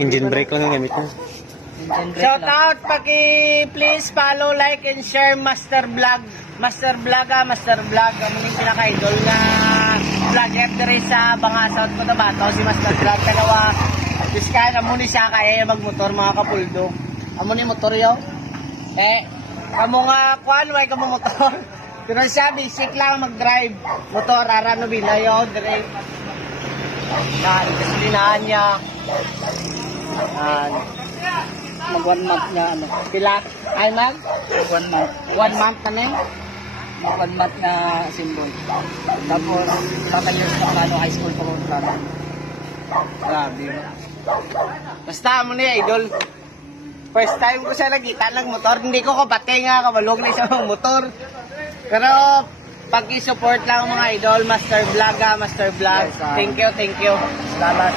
Engine brake lang ang gamit niya. Shout out, please follow, like, and share Master Vlog. Master Vlog. Ang muling pinaka-idol na vlogger dire sa Bangasao at Cotabato. Si Master Vlog. Kanawa, diskan, amo ni siya kaya magmotor mga kapuldo. Amo ni motor yaw. Kamo nga, way kamo motor. Pero siya, basic lang mag-drive. Motor, arano binayo, dire. Yan, gasolinahan niya. Yan. Mag 1 month nga ano. Pila? Ay mag? 1 month. 1 month na na Mag 1 month na symbol. Tapos, 7 years na ano, high school pa ko plano. Grabe. Basta mo niya, idol. First time ko siya nakita ng motor. Hindi ko kabate nga, kabalog na siya ng motor. Pero, pag-i-support lang mga idol, Master Vlog. Yes, Thank you. Salamat.